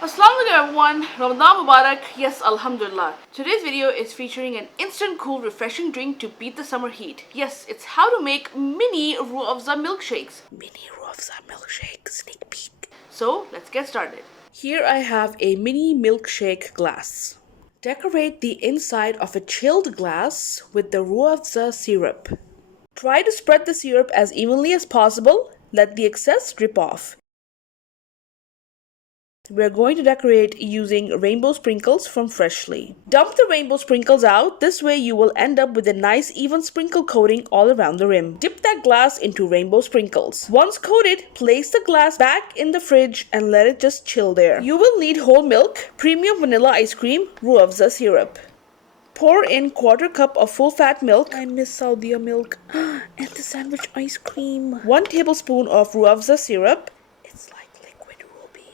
Assalamu alaikum everyone, Ramadan Mubarak, yes Alhamdulillah. Today's video is featuring an instant cool refreshing drink to beat the summer heat. Yes, it's how to make mini Rooh Afza milkshakes. Mini Rooh Afza milkshake, sneak peek. So let's get started. Here I have a mini milkshake glass. Decorate the inside of a chilled glass with the Rooh Afza syrup. Try to spread the syrup as evenly as possible. Let the excess drip off. We're going to decorate using rainbow sprinkles from Freshly. Dump the rainbow sprinkles out. This way you will end up with a nice even sprinkle coating all around the rim. Dip that glass into rainbow sprinkles. Once coated, place the glass back in the fridge and let it just chill there. You will need whole milk, premium vanilla ice cream, Rooh Afza syrup. Pour in quarter cup of full fat milk. I miss Saudi milk. And the sandwich ice cream. 1 tablespoon of Rooh Afza syrup. It's like liquid ruby.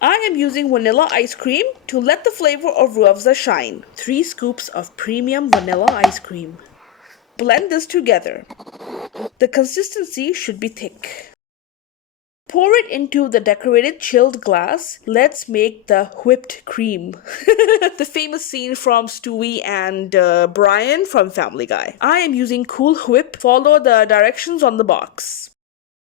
I am using vanilla ice cream to let the flavor of Rooh Afza shine. 3 scoops of premium vanilla ice cream. Blend this together. The consistency should be thick. Pour it into the decorated chilled glass. Let's make the whipped cream. The famous scene from Stewie and Brian from Family Guy. I am using Cool Whip. Follow the directions on the box.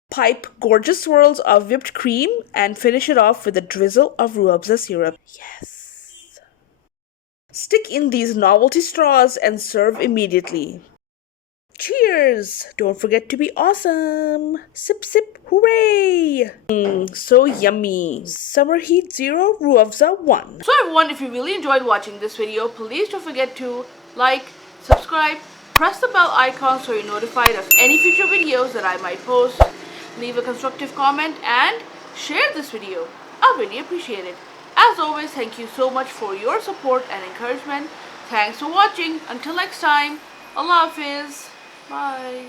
Pipe gorgeous swirls of whipped cream and finish it off with a drizzle of Rooh Afza syrup. Yes. Stick in these novelty straws and serve immediately. Cheers! Don't forget to be awesome! Sip sip, hooray! So yummy. Summer Heat 0, Rooh Afza 1. So everyone, if you really enjoyed watching this video, please don't forget to like, subscribe, press the bell icon so you're notified of any future videos that I might post. Leave a constructive comment and share this video. I really appreciate it. As always, thank you so much for your support and encouragement. Thanks for watching. Until next time, Allah Hafiz. Bye.